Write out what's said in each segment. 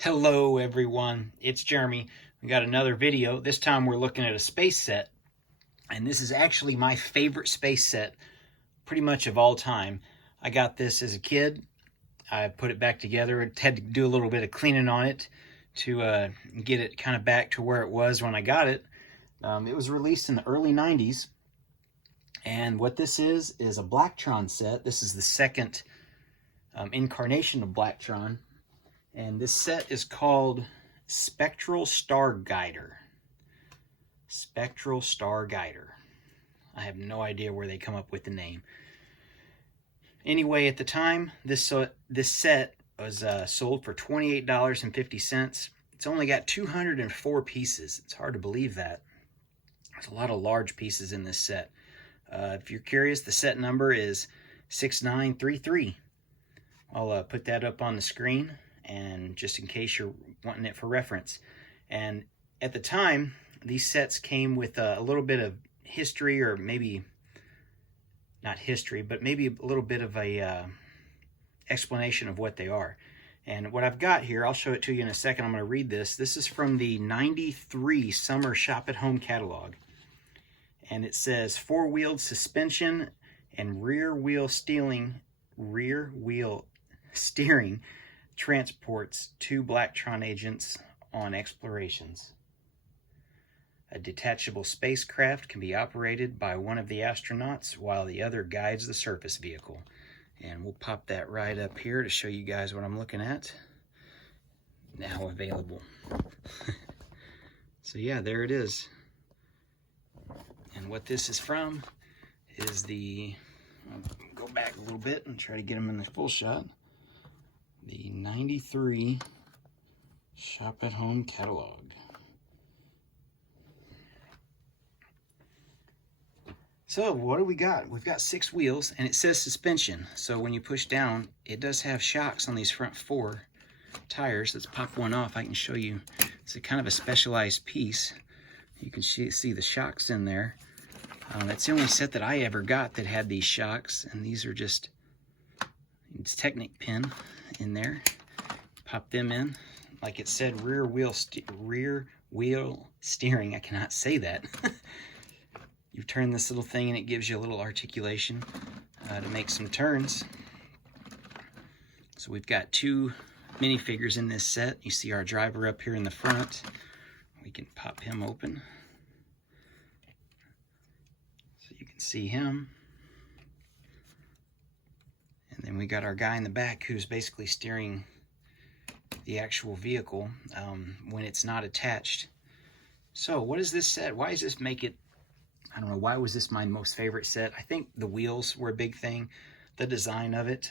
Hello everyone, it's Jeremy. We got another video. This time we're looking at a space set, and this is actually my favorite space set pretty much of all time. I got this as a kid. I put it back together. I had to do a little bit of cleaning on it to get it kind of back to where it was when I got it. It was released in the early 90s, and what this is a Blacktron set. This is the second incarnation of Blacktron. And this set is called Spectral Starguider. Spectral Starguider. I have no idea where they come up with the name. Anyway, at the time, this set was sold for $28.50. It's only got 204 pieces. It's hard to believe that. There's a lot of large pieces in this set. If you're curious, the set number is 6933. I'll put that up on the screen, and just in case you're wanting it for reference. And at the time, these sets came with a little bit of history, or maybe not history, but maybe a little bit of a explanation of what they are. And what I've got here, I'll show it to you in a second. I'm going to read this. This is from the 93 Summer Shop at Home catalog. And it says, four-wheeled suspension and rear wheel steering transports two Blacktron agents on explorations. A detachable spacecraft can be operated by one of the astronauts while the other guides the surface vehicle. And we'll pop that right up here to show you guys what I'm looking at. Now available. So yeah, there it is. And what this is from is I'll go back a little bit and try to get them in the full shot. The 93 Shop at Home catalog. So what do we got? We've got 6 wheels, and it says suspension. So when you push down, it does have shocks on these front 4 tires. Let's pop one off. I can show you. It's a kind of a specialized piece. You can see the shocks in there. That's the only set that I ever got that had these shocks, and these are just, it's Technic pin in there. Pop them in. Like it said, rear wheel steering. I cannot say that. You turn this little thing and it gives you a little articulation to make some turns. So we've got 2 minifigures in this set. You see our driver up here in the front. We can pop him open so you can see him. And then we got our guy in the back who's basically steering the actual vehicle when it's not attached. So what is this set? Why does this make it, I don't know, why was this my most favorite set? I think the wheels were a big thing, the design of it.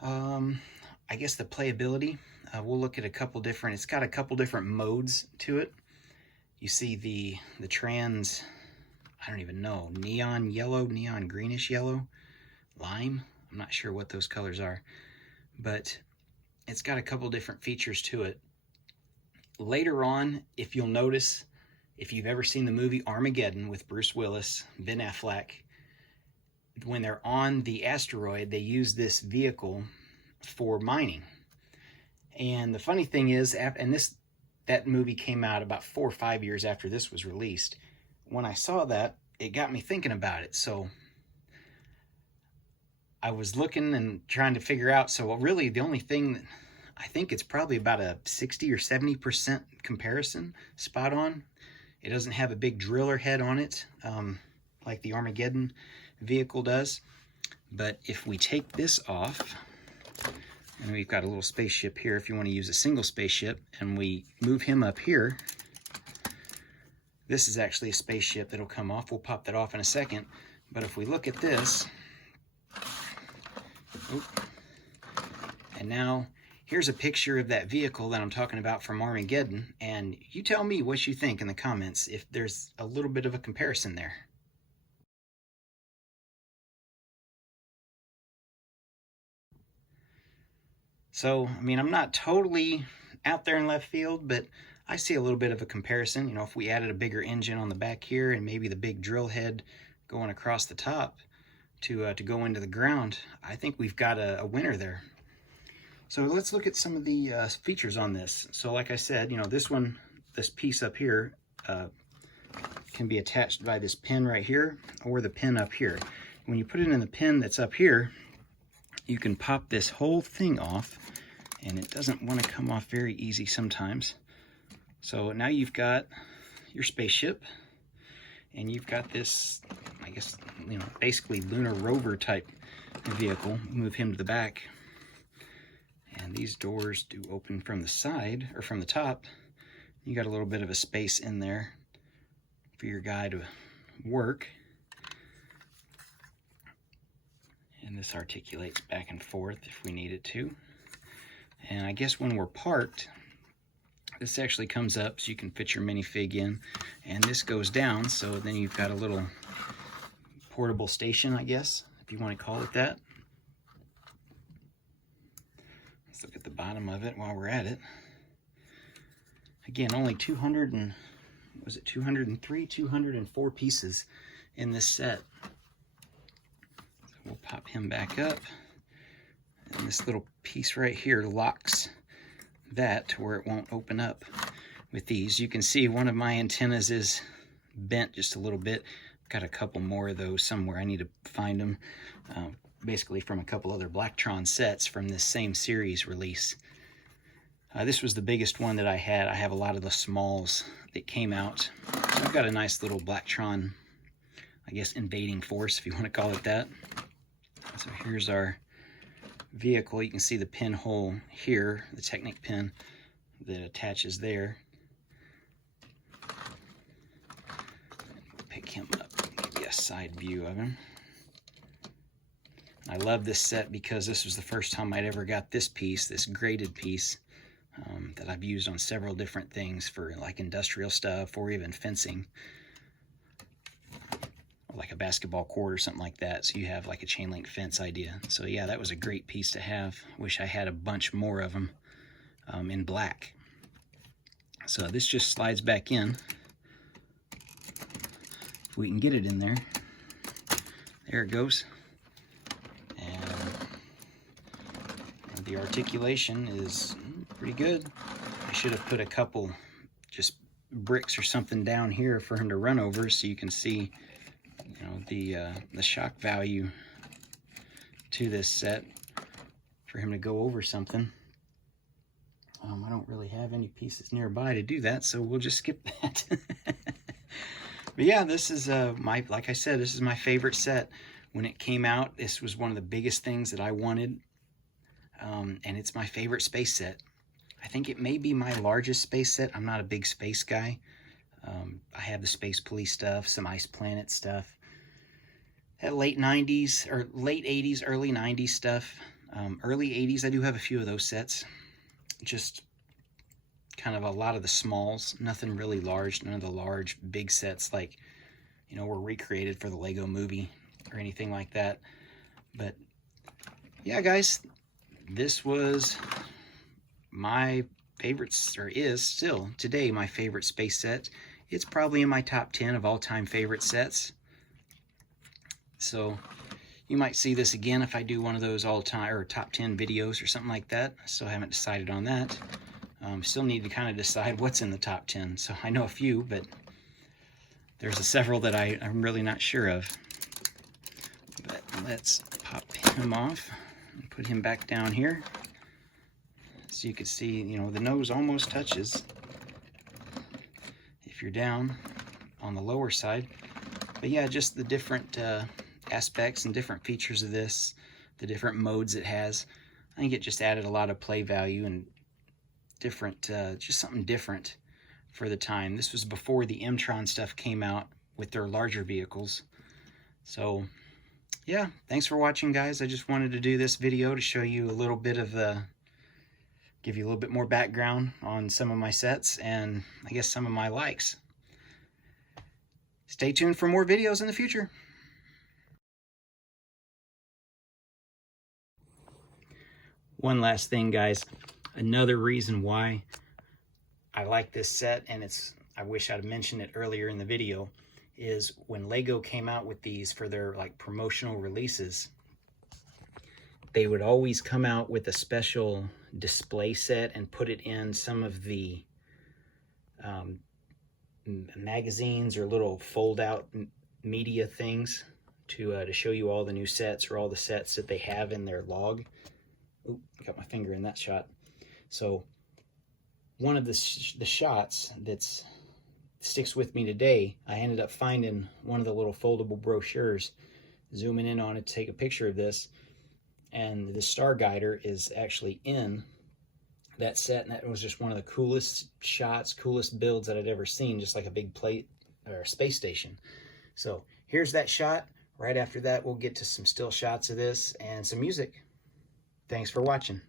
I guess the playability. We'll look at a couple different, it's got a couple different modes to it. You see the trans, I don't even know, neon yellow, neon greenish yellow, lime. I'm not sure what those colors are, but it's got a couple different features to it. Later on, if you'll notice, if you've ever seen the movie Armageddon with Bruce Willis, Ben Affleck, when they're on the asteroid, they use this vehicle for mining. And the funny thing is, that movie came out about 4 or 5 years after this was released. When I saw that, it got me thinking about it. So I was looking and trying to figure out, so really the only thing that I think it's probably about a 60 or 70% comparison, spot on. It doesn't have a big driller head on it like the Armageddon vehicle does. But if we take this off, and we've got a little spaceship here if you want to use a single spaceship, and we move him up here, this is actually a spaceship that'll come off. We'll pop that off in a second. But if we look at this, and now here's a picture of that vehicle that I'm talking about from Armageddon, and you tell me what you think in the comments if there's a little bit of a comparison there. So, I mean, I'm not totally out there in left field, but I see a little bit of a comparison. You know, if we added a bigger engine on the back here and maybe the big drill head going across the top to go into the ground, I think we've got a winner there. So let's look at some of the features on this. So like I said, you know, this piece up here can be attached by this pin right here or the pin up here. When you put it in the pin that's up here, you can pop this whole thing off, and it doesn't want to come off very easy sometimes. So now you've got your spaceship, and you've got this, I guess, you know, basically lunar rover type vehicle. Move him to the back, and these doors do open from the side, or from the top. You got a little bit of a space in there for your guy to work. And this articulates back and forth if we need it to. And I guess when we're parked, this actually comes up so you can fit your minifig in, and this goes down, so then you've got a little portable station, I guess, if you want to call it that. Let's look at the bottom of it while we're at it. Again, only 204 pieces in this set. So we'll pop him back up, and this little piece right here locks that to where it won't open up with these. You can see one of my antennas is bent just a little bit. Got a couple more of those somewhere. I need to find them, basically from a couple other Blacktron sets from this same series release. This was the biggest one that I had. I have a lot of the smalls that came out. So I've got a nice little Blacktron, I guess, invading force, if you want to call it that. So here's our vehicle. You can see the pinhole here, the Technic pin that attaches there. We'll pick him up, give you a side view of him. I love this set because this was the first time I'd ever got this piece, this graded piece, that I've used on several different things for like industrial stuff or even fencing, like a basketball court or something like that, so you have like a chain link fence idea. So yeah, that was a great piece to have. Wish I had a bunch more of them in black. So this just slides back in, if we can get it in there. There it goes. And the articulation is pretty good. I should have put a couple just bricks or something down here for him to run over, so you can see, you know, the shock value to this set for him to go over something. I don't really have any pieces nearby to do that, so we'll just skip that. But yeah, this is like I said, this is my favorite set. When it came out, this was one of the biggest things that I wanted, and it's my favorite space set. I think it may be my largest space set. I'm not a big space guy. I have the Space Police stuff, some Ice Planet stuff, that late 90s, or late 80s, early 90s stuff. Early 80s, I do have a few of those sets. Just kind of a lot of the smalls, nothing really large, none of the large, big sets like, you know, were recreated for the Lego movie or anything like that. But yeah, guys, this was my favorite, or is still today my favorite space set. It's probably in my top 10 of all-time favorite sets. So you might see this again if I do one of those all-time or top 10 videos or something like that. Still haven't decided on that. Still need to kind of decide what's in the top 10. So I know a few, but there's several that I'm really not sure of. But let's pop him off and put him back down here. So you can see, you know, the nose almost touches if you're down on the lower side. But yeah, just the different aspects and different features of this, the different modes it has. I think it just added a lot of play value and different, just something different for the time. This was before the M-Tron stuff came out with their larger vehicles. So yeah, thanks for watching, guys. I just wanted to do this video to show you a little bit of give you a little bit more background on some of my sets and I guess some of my likes. Stay tuned for more videos in the future. One last thing, guys. Another reason why I like this set, and I wish I'd mentioned it earlier in the video, is when Lego came out with these for their like promotional releases, they would always come out with a special display set and put it in some of the magazines or little fold-out media things to show you all the new sets or all the sets that they have in their log. Oop, got my finger in that shot. So one of the shots that sticks with me today, I ended up finding one of the little foldable brochures, zooming in on it to take a picture of this, and the Starguider is actually in that set, and that was just one of the coolest shots, coolest builds that I'd ever seen, just like a big plate or space station. So here's that shot. Right after that, we'll get to some still shots of this and some music. Thanks for watching.